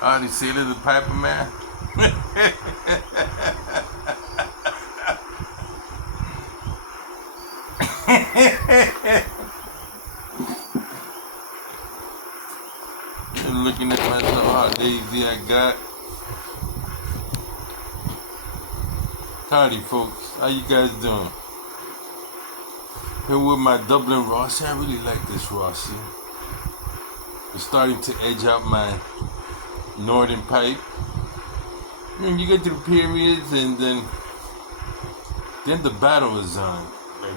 The Sailor the Piper Man. Looking at myself, how lazy I got. Howdy, folks. How you guys doing? Here with my Dublin Rossi. I really like this Rossi. It's starting to edge out my Northern Pipe. I mean, you get through periods, and then the battle is on. Like,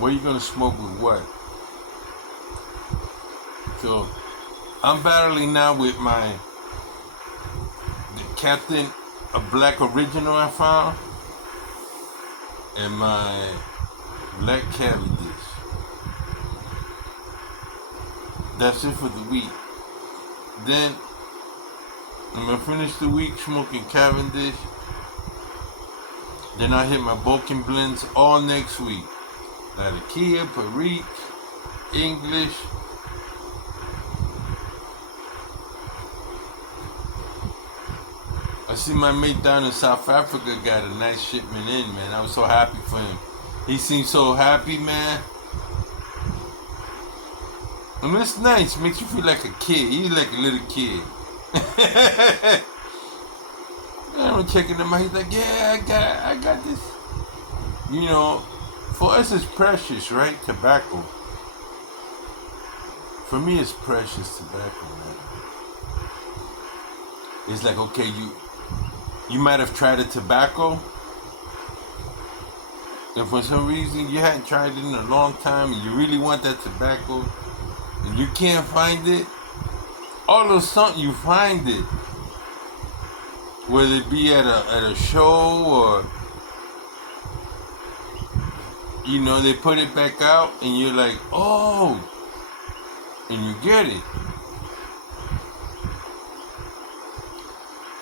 where you gonna smoke with what? So, I'm battling now with the Captain a Black Original I found, and my Black Cavendish. That's it for the week. Then I'm gonna finish the week smoking Cavendish. Then I hit my Balkan blends all next week. Latakia, Perique, English. I see my mate down in South Africa got a nice shipment in, man. I was so happy for him. He seemed so happy, man. And it's nice. Makes you feel like a kid. He's like a little kid. I'm checking him out. He's like, yeah, I got this. You know, for us it's precious, right? Tobacco. For me, it's precious tobacco, man. It's like, okay, you might have tried a tobacco, and for some reason you hadn't tried it in a long time, and you really want that tobacco, and you can't find it. All of a sudden, you find it, whether it be at a show or they put it back out, and you're like, oh, and you get it.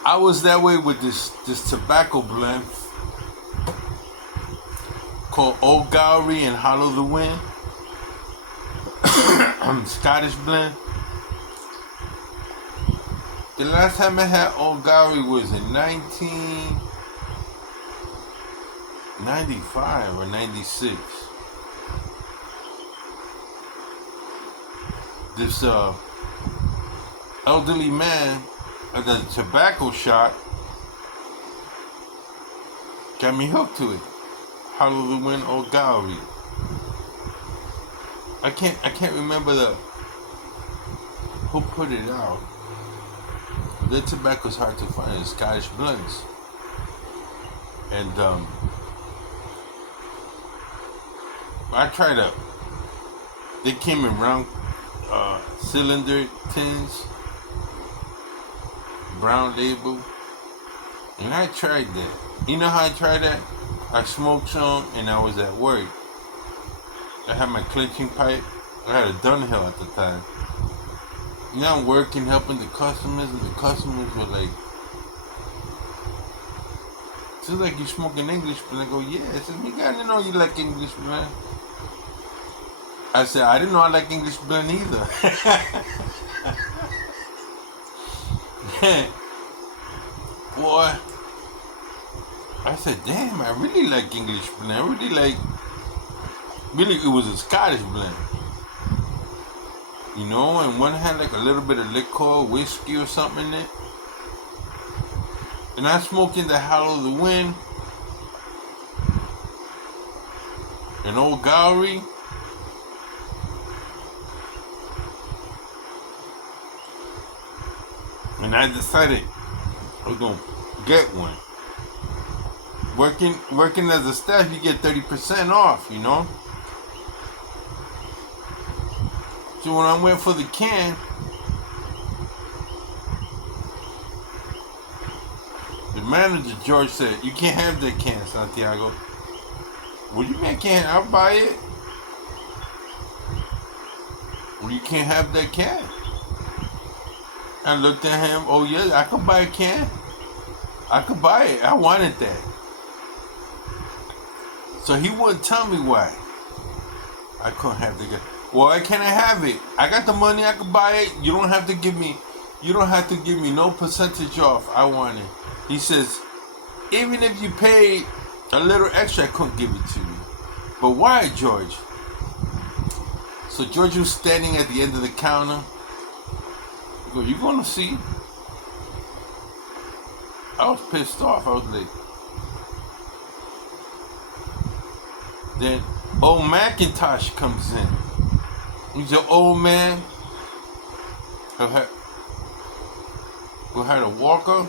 I was that way with this tobacco blend called Old Gowrie and Hollow the Wind. Scottish blend. The last time I had Old Gowrie was in 1995 or 96. This elderly man at the tobacco shop got me hooked to it. Hollow the Wind, Old Gowrie. I can't remember who put it out. Their tobacco's hard to find in Scottish blends. And I tried they came in round cylinder tins, brown label, and I tried that. You know how I tried that? I smoked some and I was at work. I had my clenching pipe. I had a Dunhill at the time. Now I'm working, helping the customers, and the customers were like, "Seems like you smoking English," and I go, "Yeah." I said, "You gotta know you like English, man." I said, "I didn't know I like English blend either." Boy, I said, "Damn, I really like English blend. I really, it was a Scottish blend. And one had like a little bit of liquor, whiskey or something in it. And I smoked in the Hollow of the Wind, an Old Gowrie, and I decided I was gonna get one. Working as a staff, you get 30% off, So when I went for the can, the manager, George, said, "You can't have that can, Santiago." "What do you mean I can't? I'll buy it." "Well, you can't have that can." I looked at him, "Oh yeah, I could buy a can. I could buy it. I wanted that." So he wouldn't tell me why I couldn't have the can. "Why can't I have it? I got the money, I could buy it. You don't have to give me you don't have to give me no percentage off. I want it. He says, even if you paid a little extra, I couldn't give it to you. But why, George? So George was standing at the end of the counter. I go, you gonna see? I was pissed off. I was like, then old McIntosh comes in. He's an old man who had a walker.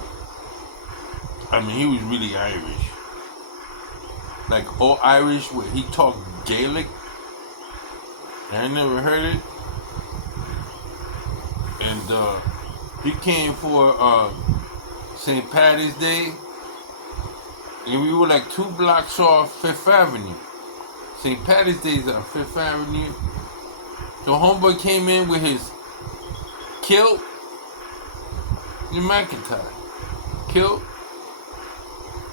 I mean, he was really Irish. Like old Irish, where he talked Gaelic. I never heard it. And he came for St. Patty's Day. And we were like 2 blocks off Fifth Avenue. St. Patty's Day is on Fifth Avenue. So homeboy came in with his kilt and McIntyre. Kilt.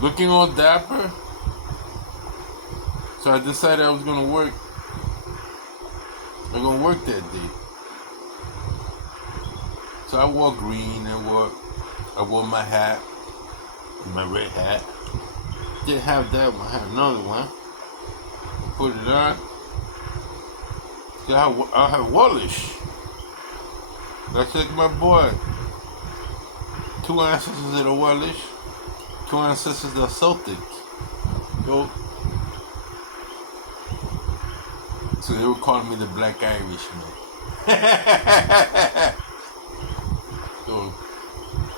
Looking all dapper. So I decided I was gonna work. I'm gonna work that day. So I wore green. I wore my hat, my red hat. Didn't have that one. I had another one. Put it on. I have Wallish. That's like my boy. 2 ancestors of the Wallish. 2 ancestors of the Celtics. So they were calling me the Black Irishman. So,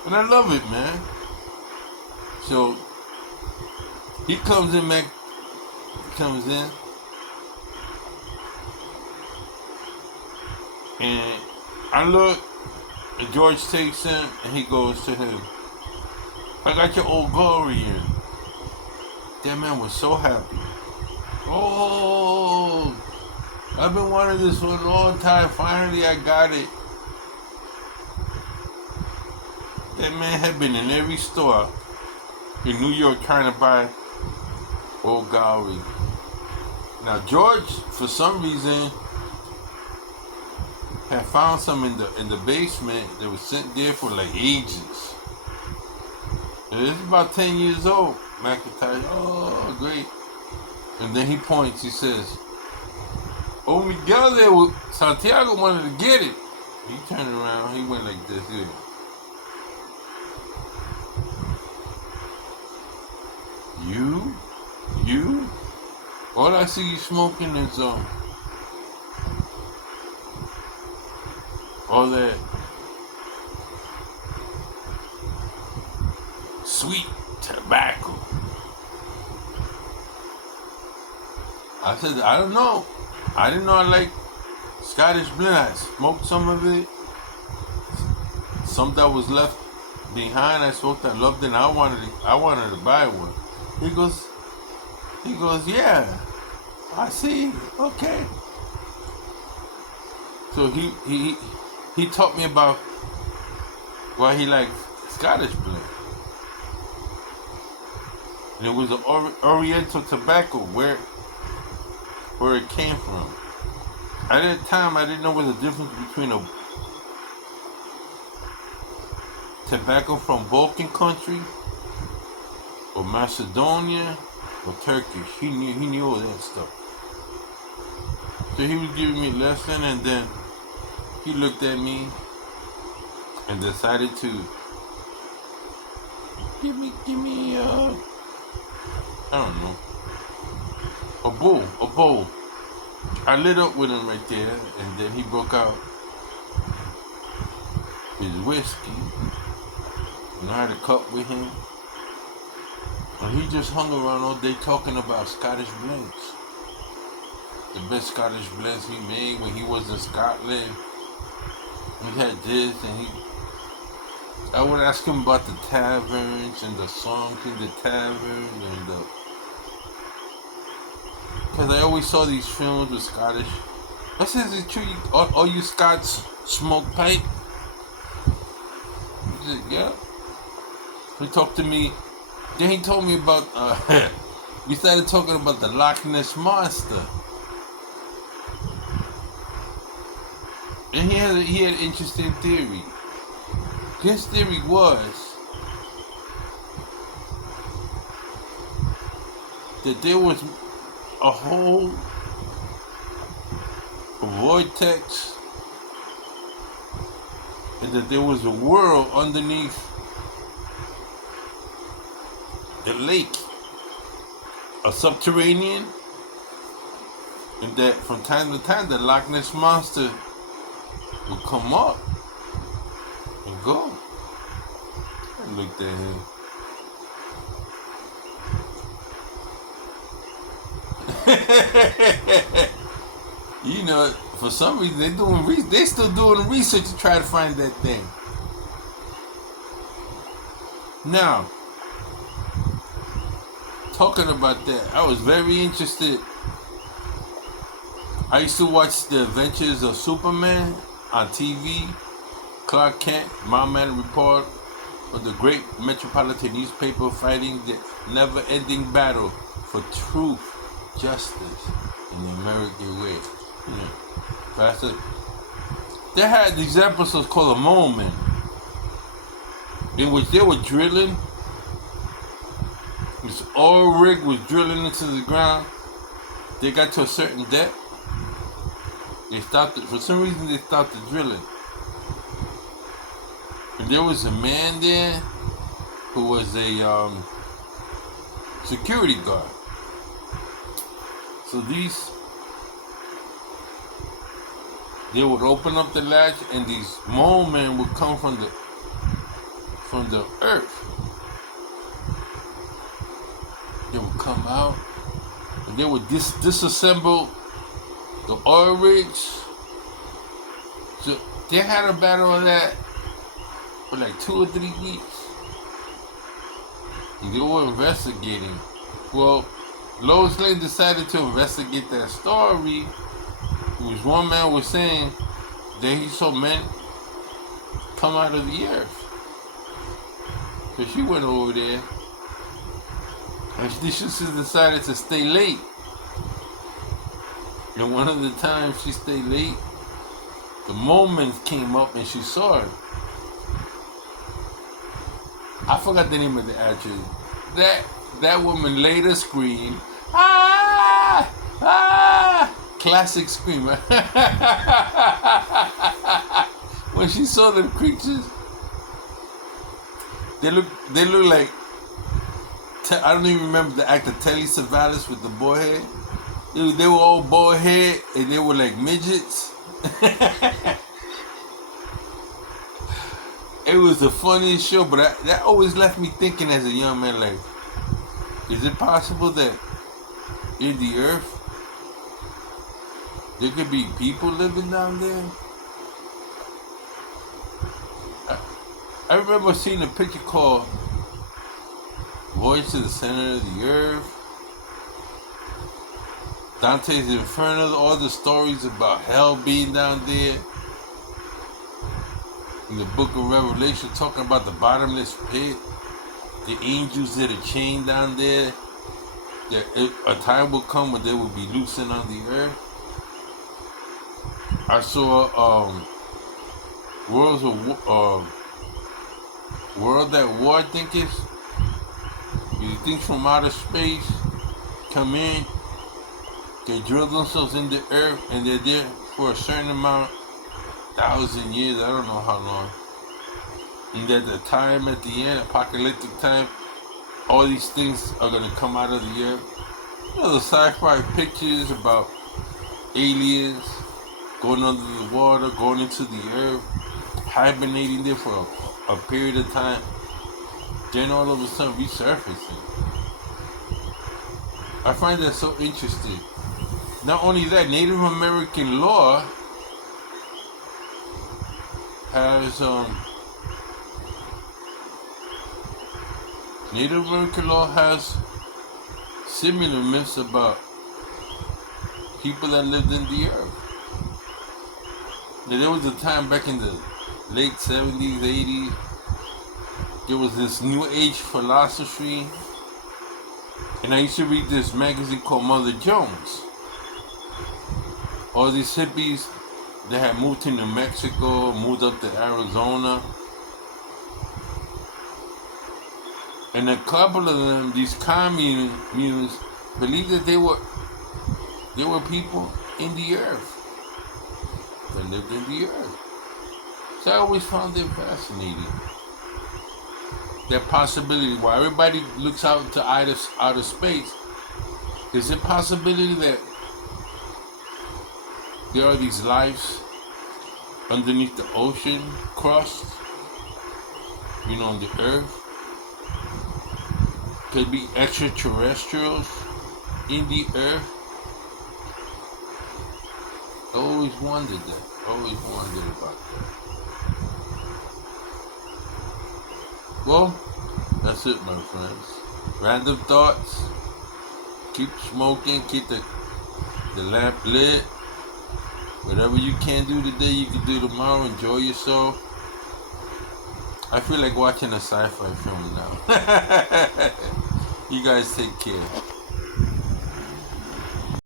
and I love it, man. So he comes in, Mac comes in, and I look, and George takes him, and he goes to him, I got your old glory in. That man was so happy. Oh, I've been wanting this for a long time. Finally, I got it. That man had been in every store in New York trying to buy Old Gallery. Now George, for some reason, had found some in the basement that was sitting there for like ages. And it's about 10 years old. McIntyre, oh great. And then he points, he says, oh, Miguel there, Santiago wanted to get it. He turned around, he went like this here. You? All I see you smoking is all that sweet tobacco. I said, I don't know. I didn't know I like Scottish blend. I smoked some of it. Some that was left behind, I smoked. I loved it. And I wanted to buy one. He goes, yeah, I see. Okay. So he taught me about why he liked Scottish blend. And it was an Oriental tobacco where it came from. At that time, I didn't know what the difference between a tobacco from Balkan country or Macedonia or Turkish. He knew all that stuff. So he was giving me a lesson, and then he looked at me and decided to give me I don't know, a bowl. I lit up with him right there, and then he broke out his whiskey, and I had a cup with him, and he just hung around all day talking about Scottish blends. The best Scottish blends he made when he was in Scotland. He had this, and I would ask him about the taverns and the songs in the tavern, and because I always saw these films with Scottish. I said, is it true all you Scots smoke pipe? He said, yeah. He talked to me. Then he told me about, we started talking about the Loch Ness Monster. And he had an interesting theory. his theory was that there was a whole vortex and that there was a world underneath the lake, a subterranean, and that from time to time the Loch Ness Monster would come up and go. I looked at him. You know, for some reason they still doing research to try to find that thing. Now, talking about that, I was very interested. I used to watch the Adventures of Superman on TV. Clark Kent, Mountain Report, of the great metropolitan newspaper fighting the never-ending battle for truth, justice, and the American way. Pastor, they had these episodes called A Moment, in which they were drilling. This oil rig was drilling into the ground. They got to a certain depth. They stopped it. For some reason, they stopped the drilling. And there was a man there who was a security guard. So they would open up the latch, and these mole men would come from the earth. They would come out, and they would disassemble the oil rigs. So they had a battle on that for like 2 or 3 weeks. And they were investigating. Well, Lois Lane decided to investigate that story. It was one man was saying that he saw men come out of the earth. So she went over there, and she just decided to stay late. And one of the times she stayed late, the moment came up and she saw her. I forgot the name of the actress. That woman later screamed, "Ah! Ah!" Classic scream. When she saw them creatures, they look like, I don't even remember the actor Telly Savalas with the boy head. They were all bald head and they were like midgets. It was the funniest show, but that always left me thinking as a young man, like, is it possible that in the earth there could be people living down there? I remember seeing a picture called Voyage to the Center of the Earth, Dante's Inferno, all the stories about hell being down there. In the book of Revelation, talking about the bottomless pit, the angels that are chained down there, that a time will come when they will be loosened on the earth. I saw World at War, I think it's. These things from outer space come in, they drill themselves in the earth, and they're there for a certain amount, 1,000 years, I don't know how long. And at the time, at the end, apocalyptic time, all these things are going to come out of the earth. You know, the sci-fi pictures about aliens going under the water, going into the earth, hibernating there for a period of time, then all of a sudden resurfacing. I find that so interesting. Not only that, Native American law has similar myths about people that lived in the earth. Now, there was a time back in the late 70s, 80s, there was this new age philosophy, and I used to read this magazine called Mother Jones. All these hippies, they had moved to New Mexico, moved up to Arizona, And a couple of them, these communes, believed that they were people in the earth that lived in the earth. So I always found it fascinating. That possibility, while everybody looks out to outer space, is a possibility that there are these lives underneath the ocean crust, on the earth. Could be extraterrestrials in the earth. I always wondered that. Always wondered about that. Well, that's it, my friends. Random thoughts. Keep smoking. Keep the lamp lit. Whatever you can do today, you can do tomorrow. Enjoy yourself. I feel like watching a sci-fi film now. You guys take care.